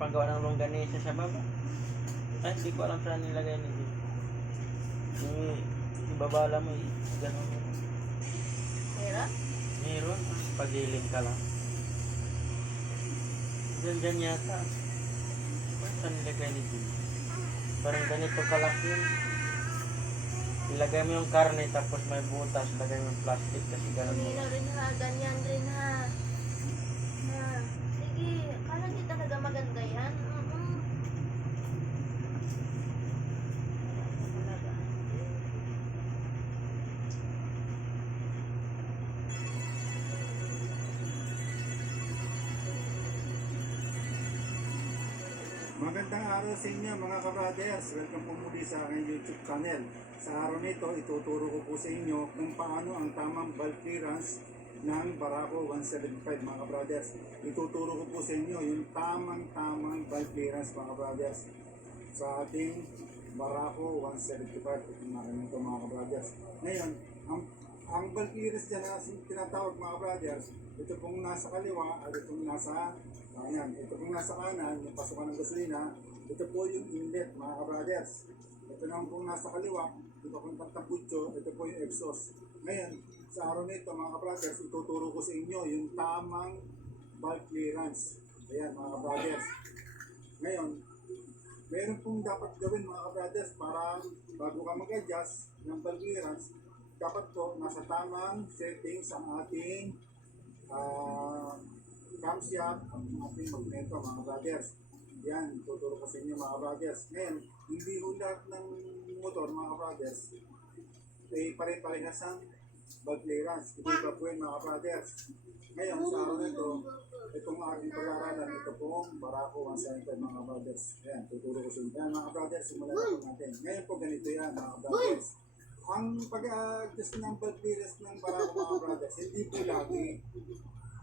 paggawa ng longganisa sa baba. Ay, hindi ko alam saan nilagay nito. Yung ibabala mo, gano'n. Meron? Meron. Pagiling ka lang. Diyan yata. Saan nilagay nito? Parang ganito kalaki. Ilagay mo yung karne tapos may butas. Ilagay mo yung plastic kasi gano'n mo. Hindi rin ha. Ganyan rin ha. Ha. Sige. Kala di talaga maganda yan. Magandang araw sa inyo mga kabrothers. Welcome po muli sa aking YouTube channel. Sa araw nito, ituturo ko po sa inyo kung paano ang tamang valve clearance ng Barako 175 mga kabrothers. Ituturo ko po sa inyo yung tamang valve clearance mga kabrothers sa ating Barako 175. Itong nakin ito mga kabrothers. Ngayon, ang valve clearance dyan na tinatawag mga kabrothers, ito pong nasa kaliwa at itong nasa ayan, ito pong nasa kanan, yung pasukan ng gasolina, ito po yung inlet mga kabrothers. Ito naman pong nasa kaliwa, ito pong pagtambutso, ito po yung exhaust. Ngayon, sa araw nito mga kabrothers, ituturo ko sa inyo yung tamang valve clearance. Ayan mga kabrothers. Ngayon, meron pong dapat gawin mga kabrothers para bago ka mag-adjust ng valve clearance, dapat po nasa tamang settings ang ating camshaft ang ating magneto mga brothers. Yan, tuturo ko sa inyo mga brothers. Ngayon, hindi ho lahat ng motor mga brothers ay pare-parehas ang valve clearance. Iba po yun mga brothers. Ngayon, sa araw nito, itong ating pag-aaralan, ito pong Barako 175 mga brothers. Yan, tuturo ko sa inyo. Yan mga brothers, simulan na po natin. Ngayon po ganito yan mga brothers. Ang pag-adjust ng valve clearance ng Barako mga brothers, hindi po lagi.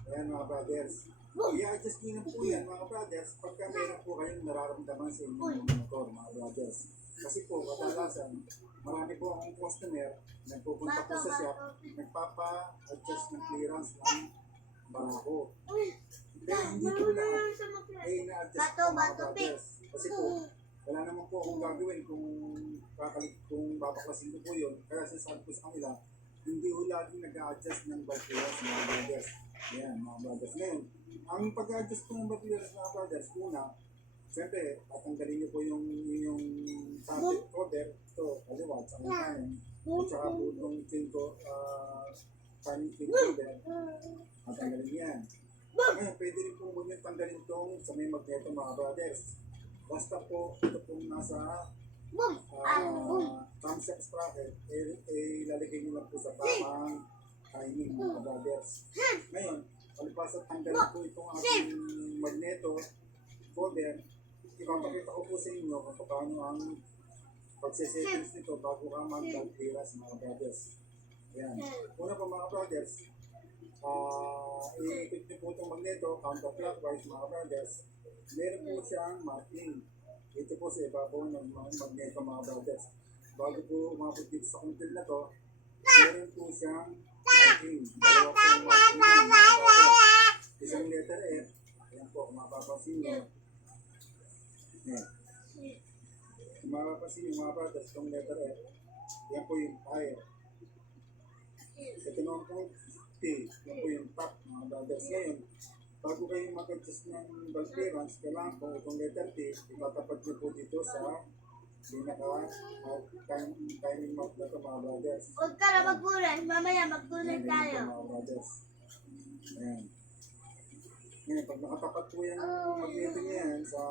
Ayan mga brothers. I-adjust nyo po yan mga brothers pagka meron po kayong nararamdaman sa inyong motor mga brothers. Kasi po kadalasan marami po akong customer nagpupunta po sa shop nagpapa-adjust ng clearance ng Barako. Pero hindi po lahat ay na-adjust po mga brothers. Kasi po wala naman po akong gagawin kung babaklasin ko po yun. Kaya sinasabi ko sa kanila hindi ko lagi nag-a-adjust ng valve clearance mga brothers. Ayan mga brothers. Ngayon, ang pag-adjust po ng valve clearance mga brothers, una, siyempre, tatanggalin niyo po yung socket cover, ito, kaliwa, sa kanan, at saka po itong chain cover, tatanggalin yan. Ngayon, pwede rin po muna tanggalin itong sa may magneto mga brothers. Basta po, ito pong nasa camshaft sprocket, ilalagay nyo lang po sa tamang timing mga brothers. Ngayon, palipas at tanggalin po itong ating magneto cover, ipapakita ko po sa inyo kung paano ang pagsisettings nito bago ka mag-valve clearance mga brothers. Ayan. Una po mga brothers, i-ikot nyo po itong magneto counterclockwise mga brothers. Meron po siyang marking. Ito po sa ibabaw ng magneto mga brothers. Bago po umabot dito sa control na to, meron po siyang marking. Dalawa po yung marking ng mga brothers. Isang letter F. Ayan po, mapapansin nyo. Ayan. Mapapansin nyo mga brothers, itong letter F. Yan po yung tire. Ito naman po T. Yan po yung top mga brothers. Ngayon, bago kayo mag-adjust ng valve clearance, kailangan po itong letter T, itatapat nyo po dito sa timing mark na ito mga brothers. Huwag ka na magbulan. Mamaya magbulan tayo. Mga brothers. Ayan. Ngayon, pag nakatapat po yung magneto niya yan sa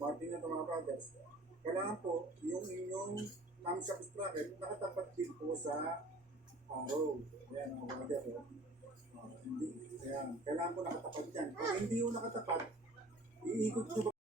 marking na ito mga brothers, kailangan po yung inyong camshaft sprocket nakatapat din po sa arrow. Ayan mga brothers. Hindi. Ayan. Kailangan po nakatapat yan. Kung hindi yung nakatapat, iikot nyo